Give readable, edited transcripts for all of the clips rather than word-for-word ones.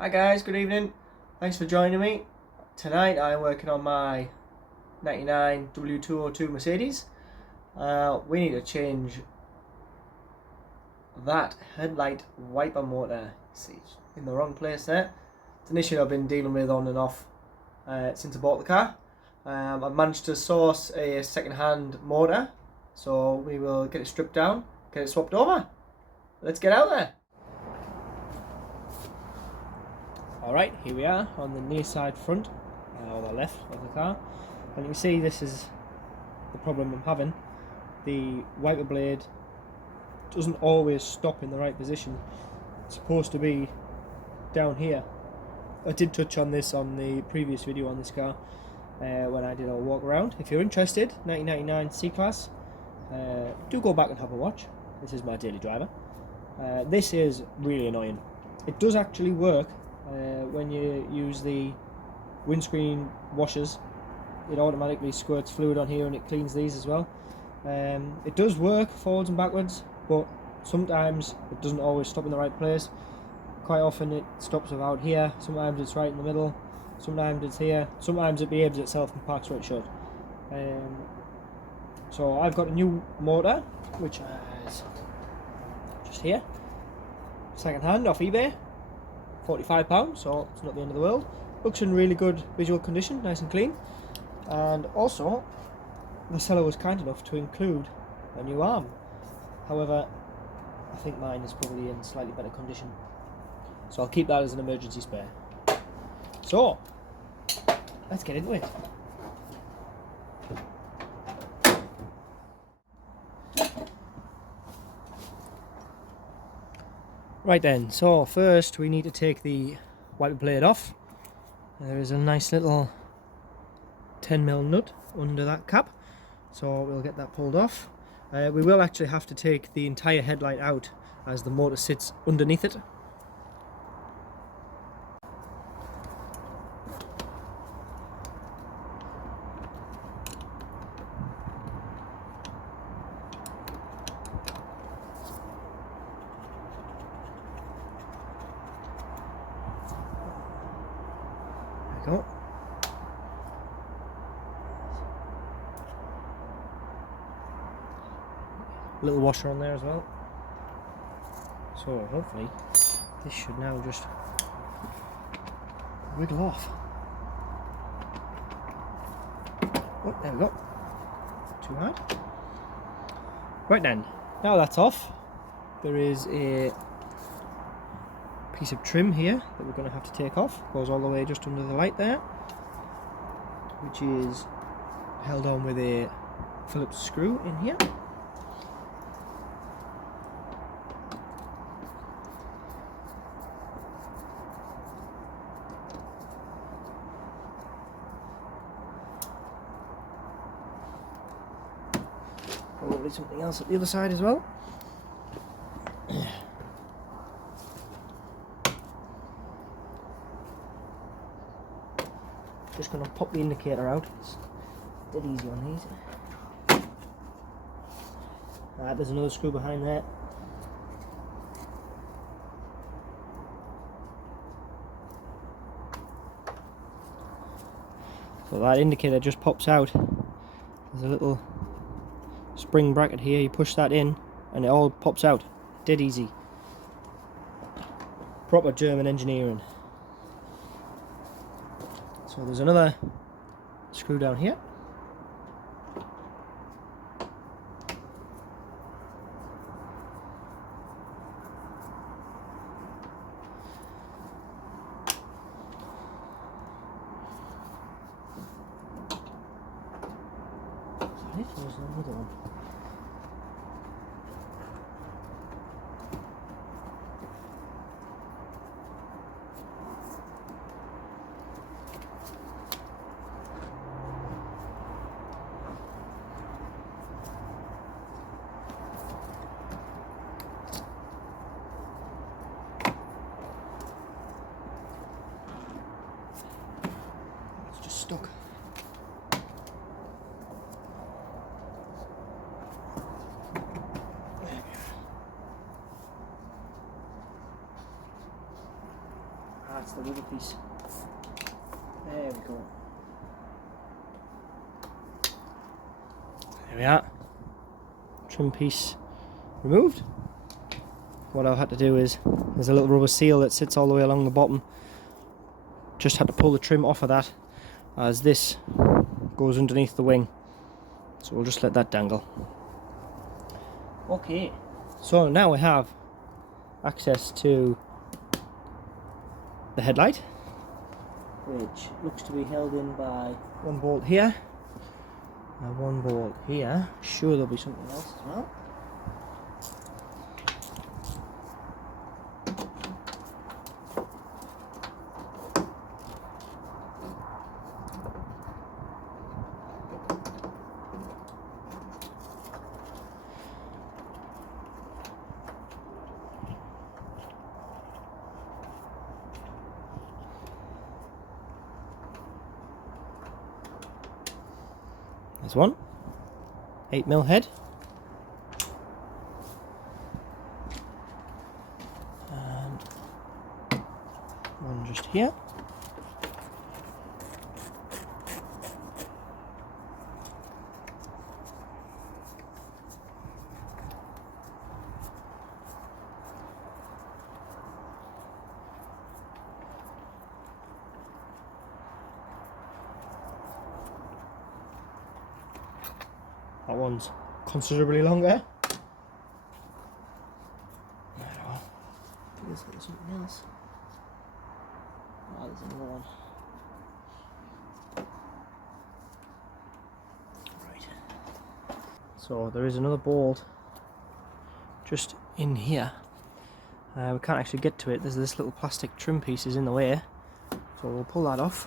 Hi guys, good evening. Thanks for joining me. Tonight I'm working on my 99 W202 Mercedes. We need to change that headlight wiper motor. See, it's in the wrong place there. It's an issue I've been dealing with on and off since I bought the car. I've managed to source a second-hand motor, so we will get it stripped down, get it swapped over. Let's get out there. Alright, here we are on the near side front, or the left of the car, and you can see this is the problem I'm having. The wiper blade doesn't always stop in the right position. It's supposed to be down here. I did touch on this on the previous video on this car when I did a walk around. If you're interested, 1999 C-Class, do go back and have a watch. This is my daily driver. This is really annoying. It does actually work. When you use the windscreen washers, it automatically squirts fluid on here and it cleans these as well. It does work forwards and backwards, but sometimes it doesn't always stop in the right place. Quite often it stops about here, sometimes it's right in the middle, sometimes it's here, sometimes it behaves itself and parks where it should. So I've got a new motor, which is just here, second hand off eBay. £45, so it's not the end of the world. Looks in really good visual condition, nice and clean. And also, the seller was kind enough to include a new arm. However, I think mine is probably in slightly better condition, so I'll keep that as an emergency spare. So, let's get into it. Right then, so first we need to take the wiper blade off. There is a nice little 10mm nut under that cap, so we'll get that pulled off. We will actually have to take the entire headlight out as the motor sits underneath it. Go. Little washer on there as well. So hopefully this should now just wiggle off. Oh, there we go. Too hard. Right then, now that's off, there is a piece of trim here that we're going to have to take off. Goes all the way just under the light there, which is held on with a Phillips screw in here. Probably something else at the other side as well. Just going to pop the indicator out. It's dead easy on these. Alright, there's another screw behind there. So that indicator just pops out. There's a little spring bracket here, you push that in and it all pops out. Dead easy. Proper German engineering. So there's another screw down here. There's another one. It's just stuck. That's the rubber piece. There we go. There we are. Trim piece removed. What I've had to do is, there's a little rubber seal that sits all the way along the bottom. Just had to pull the trim off of that, as this goes underneath the wing. So we'll just let that dangle. Okay, so now we have access to the headlight, which looks to be held in by one bolt here and one bolt here. Sure, there'll be something else as well. There's one 8mm head, and one just here. That one's considerably longer. I think there's something else. Oh, there's another one. Right. So there is another bolt just in here. We can't actually get to it. There's this little plastic trim piece is in the way. So we'll pull that off.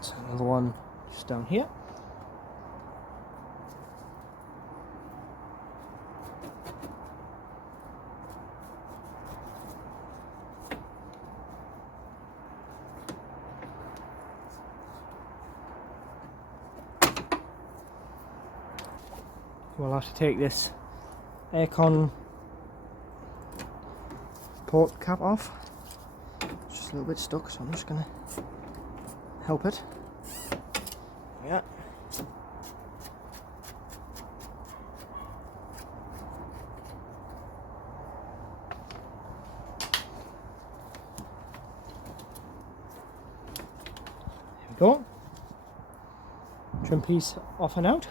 So another one just down here. We'll have to take this aircon port cap off. It's just a little bit stuck, so I'm just going to help it. Yeah. There we go. Trim piece off and out.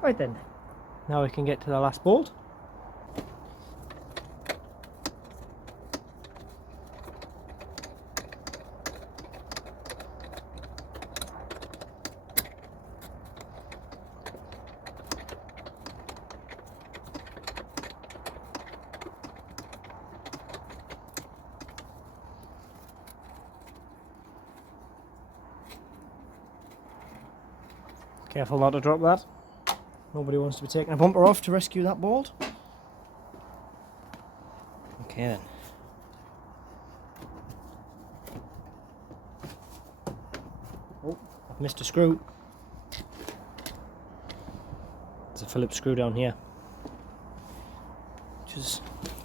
Right then, now we can get to the last bolt. Careful not to drop that. Nobody wants to be taking a bumper off to rescue that bolt. Okay then. Oh, I've missed a screw. There's a Phillips screw down here, which is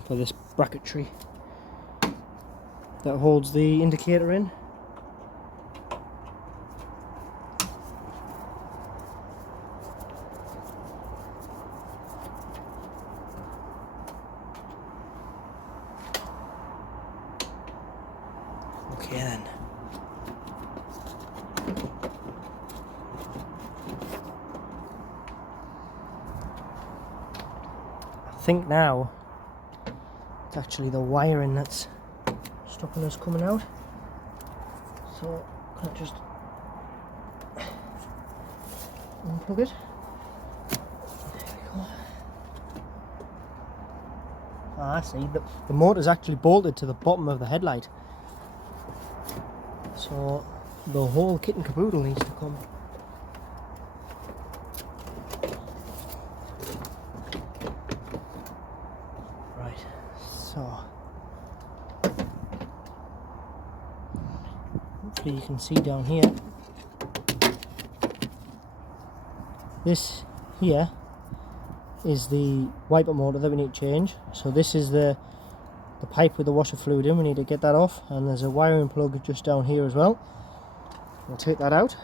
for this bracketry that holds the indicator in. Okay then. I think now it's actually the wiring that's stopping us coming out. So I'll just unplug it. There we go. Ah, I see. The motor's actually bolted to the bottom of the headlight. So So the whole kit and caboodle needs to come. Right, so hopefully you can see down here. This here is the wiper motor that we need to change. So this is the pipe with the washer fluid in. We need to get that off, and there's a wiring plug just down here as well. We'll take that out.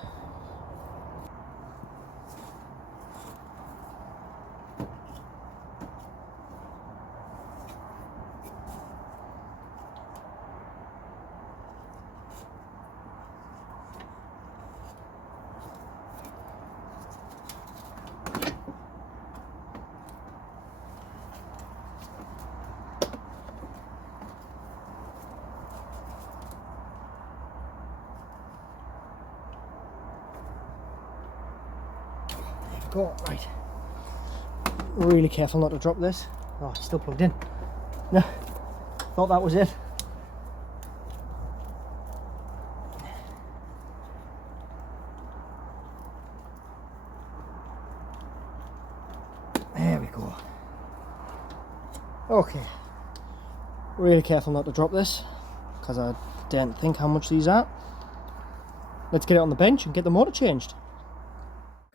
Go right. Really careful not to drop this. Oh, it's still plugged in. No, thought that was it. There we go. Okay. Really careful not to drop this, because I didn't think how much these are. Let's get it on the bench and get the motor changed.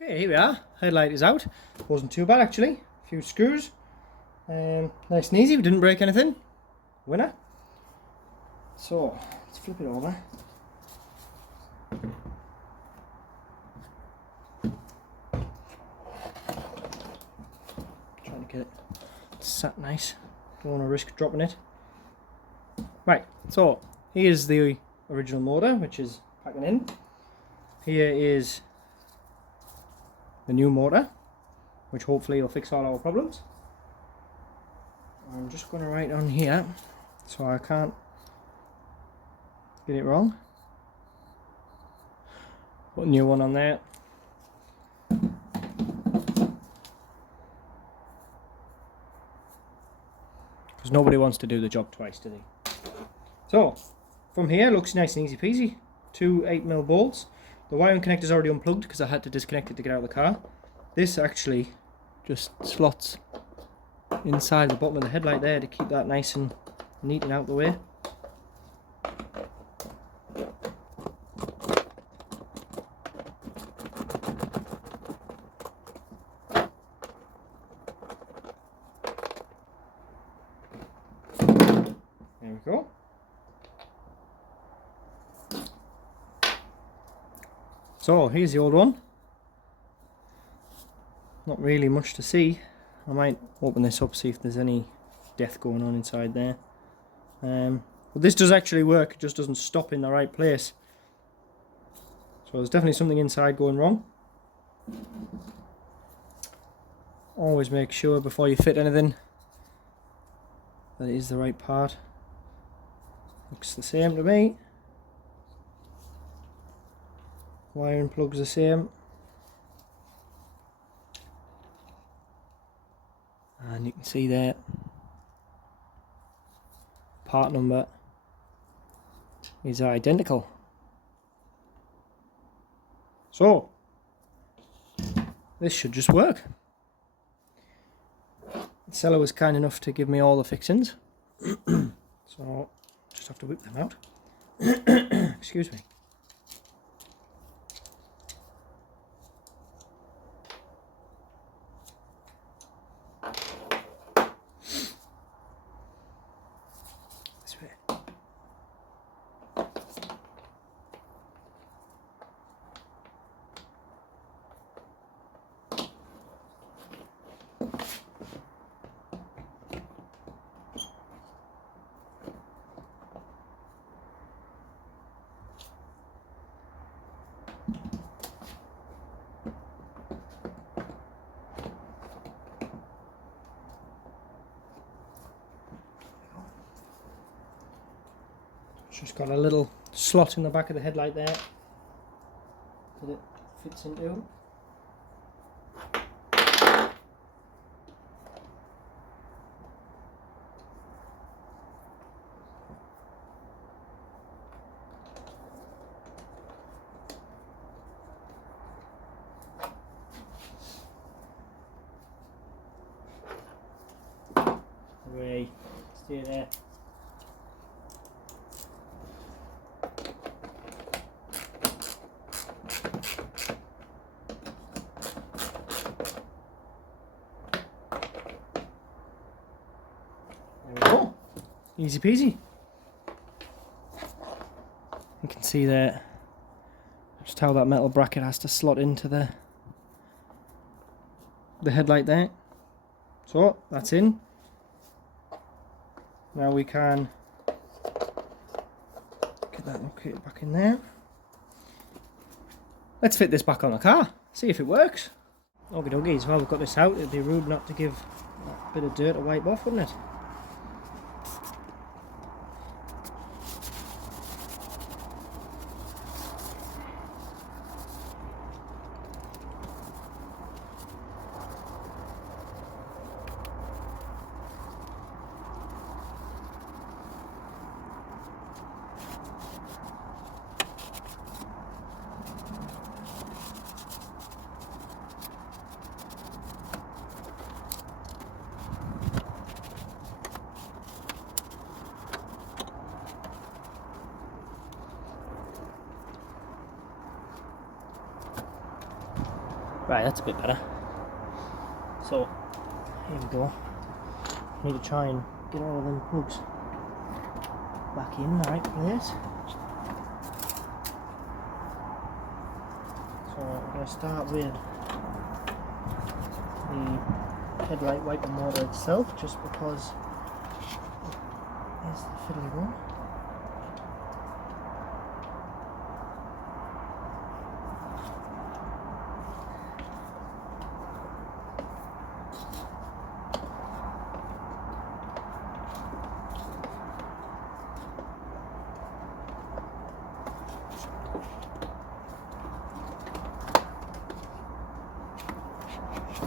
Okay, here we are. Headlight is out. Wasn't too bad actually. A few screws. Nice and easy. We didn't break anything. Winner. So let's flip it over. Trying to get it sat nice. Don't want to risk dropping it. Right. So here's the original motor, which is packing in. Here is the new motor, which hopefully will fix all our problems. I'm just going to write on here so I can't get it wrong. Put a new one on there. Because nobody wants to do the job twice, do they? So from here, looks nice and easy peasy. Two 8mm bolts. The wiring connector is already unplugged because I had to disconnect it to get out of the car. This actually just slots inside the bottom of the headlight there to keep that nice and neat and out of the way. There we go. So here's the old one. Not really much to see. I might open this up, see if there's any death going on inside there. But this does actually work, it just doesn't stop in the right place. So there's definitely something inside going wrong. Always make sure before you fit anything that it is the right part. Looks the same to me. Wiring plug's the same. And you can see there, part number is identical. So this should just work. The seller was kind enough to give me all the fixings. So just have to whip them out. Excuse me. Just got a little slot in the back of the headlight there that it fits into. Stay there. There we go. Easy peasy. You can see there just how that metal bracket has to slot into the headlight there. So that's in. Now we can get that located back in there. Let's fit this back on the car, see if it works. Okie dokies, well we've got this out, it'd be rude not to give that bit of dirt a wipe off, wouldn't it? Right, that's a bit better. So, here we go. Need to try and get all of them plugs back in the right place. So, I'm going to start with the headlight wiper motor itself, just because there's the fiddly one.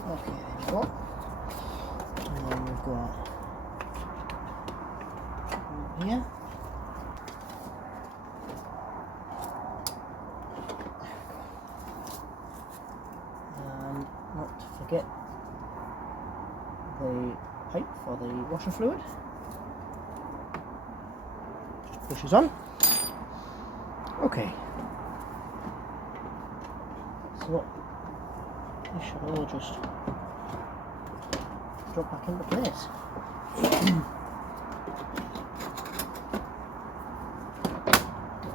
Okay, there we go. And then we've got here. And not to forget the pipe for the washer fluid. Just pushes on. Okay. So this should all just drop back into place.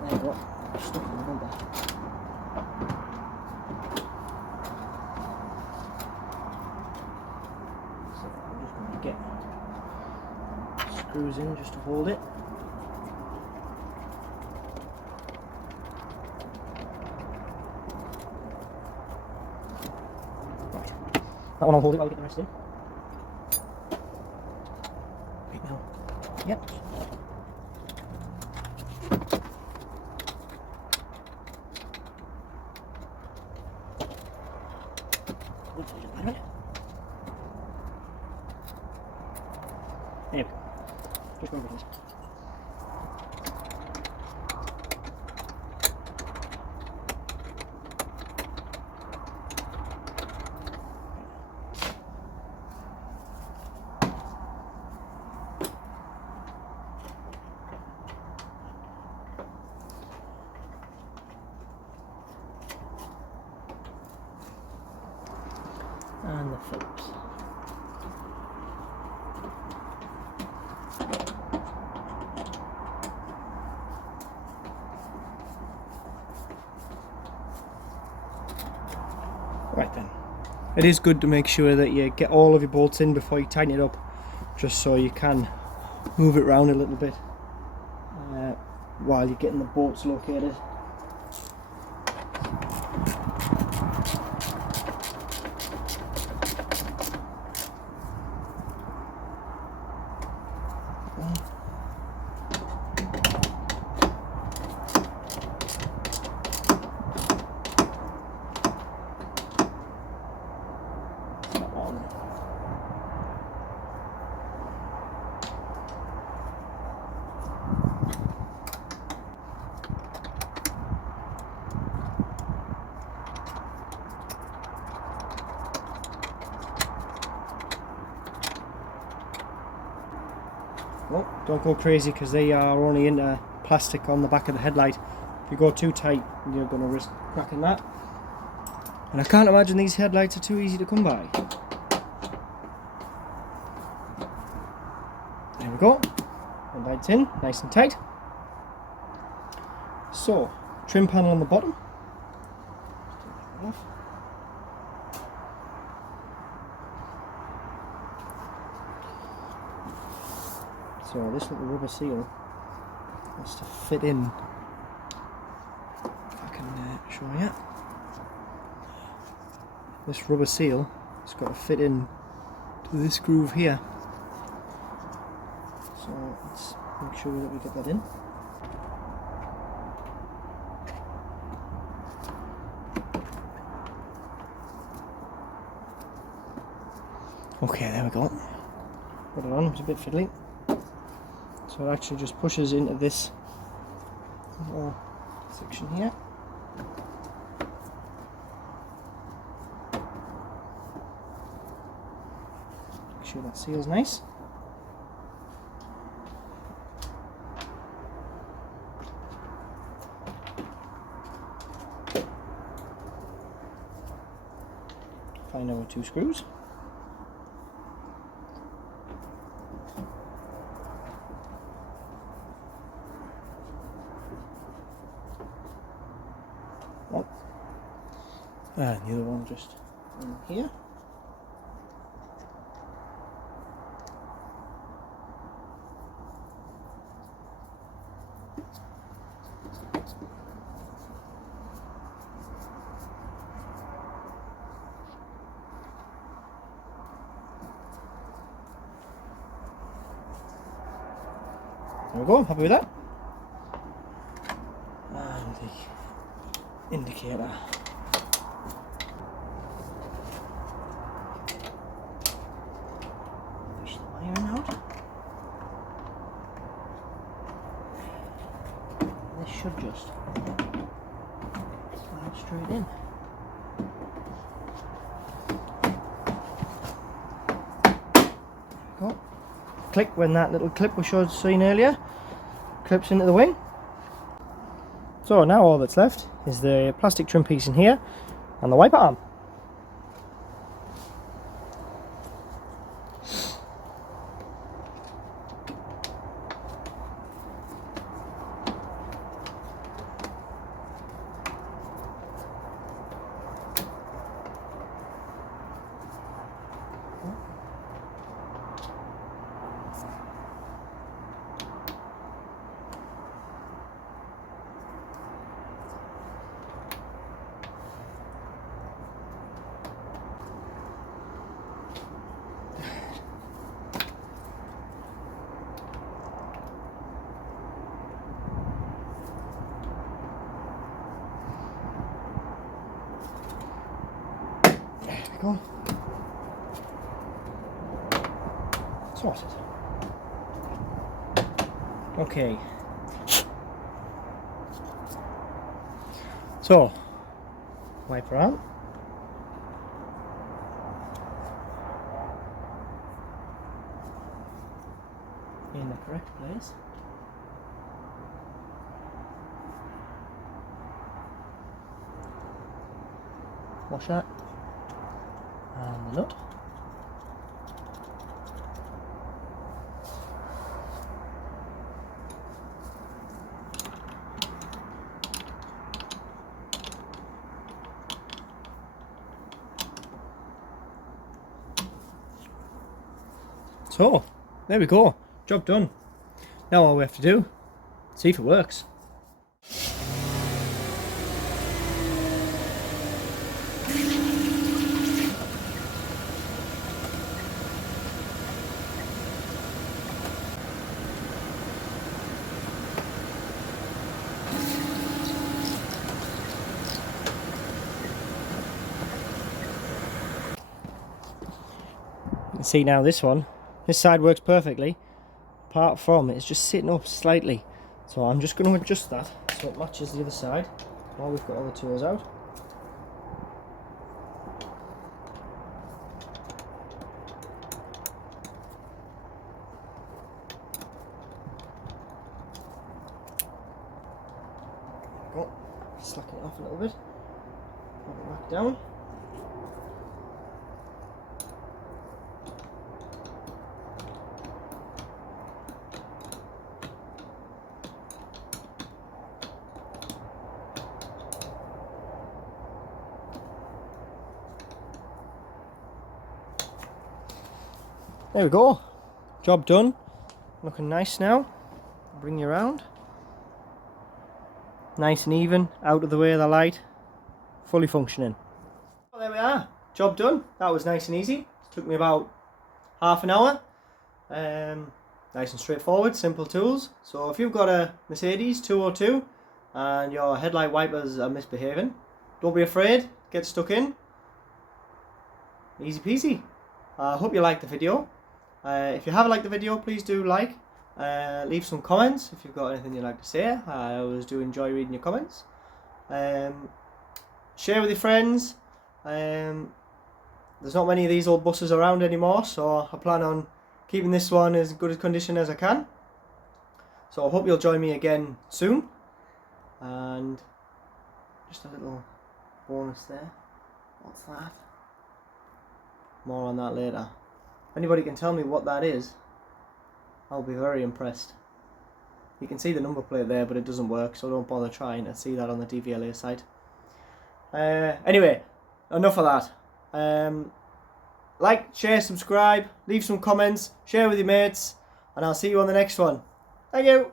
There you go, stuck in the bumper. So I'm just going to get screws in just to hold it. That one I'll hold it while we get the rest in. Right now. Yep. There we go. Just go over this. And the Phillips. Right then, it is good to make sure that you get all of your bolts in before you tighten it up, just so you can move it around a little bit while you're getting the bolts located. Well, don't go crazy because they are only into plastic on the back of the headlight. If you go too tight, you're going to risk cracking that. And I can't imagine these headlights are too easy to come by. There we go. Headlights in, nice and tight. So, trim panel on the bottom. So this little rubber seal has to fit in. If I can show you. This rubber seal has got to fit in to this groove here. So let's make sure that we get that in. Okay, there we go. Put it on, it's a bit fiddly. So it actually just pushes into this little section here. Make sure that seal's nice. Find our 2 screws. And the other one just in here. There we go, I'm happy with that. And the indicator. This should just slide straight in. There we go. Click when that little clip we showed seen earlier clips into the wing. So now all that's left is the plastic trim piece in here and the wiper arm. Go. Sorted. Okay. So, wiper arm. In the correct place. Washer. And the nut. So, there we go. Job done. Now all we have to do, see if it works. You can see now this side works perfectly, apart from it's just sitting up slightly. So I'm just going to adjust that so it matches the other side while we've got all the tools out. slacken it off a little bit. Put it back down. There we go. Job done. Looking nice now. Bring you around. Nice and even, out of the way of the light. Fully functioning. Well, there we are. Job done. That was nice and easy. It took me about half an hour. Nice and straightforward, simple tools. So if you've got a Mercedes 202 and your headlight wipers are misbehaving, don't be afraid. Get stuck in. Easy peasy. I hope you liked the video. If you haven't liked the video, please do like. Leave some comments if you've got anything you'd like to say. I always do enjoy reading your comments. Share with your friends. There's not many of these old buses around anymore, so I plan on keeping this one as good a condition as I can. So I hope you'll join me again soon. And just a little bonus there. What's that? More on that later. If anybody can tell me what that is, I'll be very impressed. You can see the number plate there, but it doesn't work, so don't bother trying to see that on the DVLA site. Anyway, enough of that. Like, share, subscribe, leave some comments, share with your mates, and I'll see you on the next one. Thank you.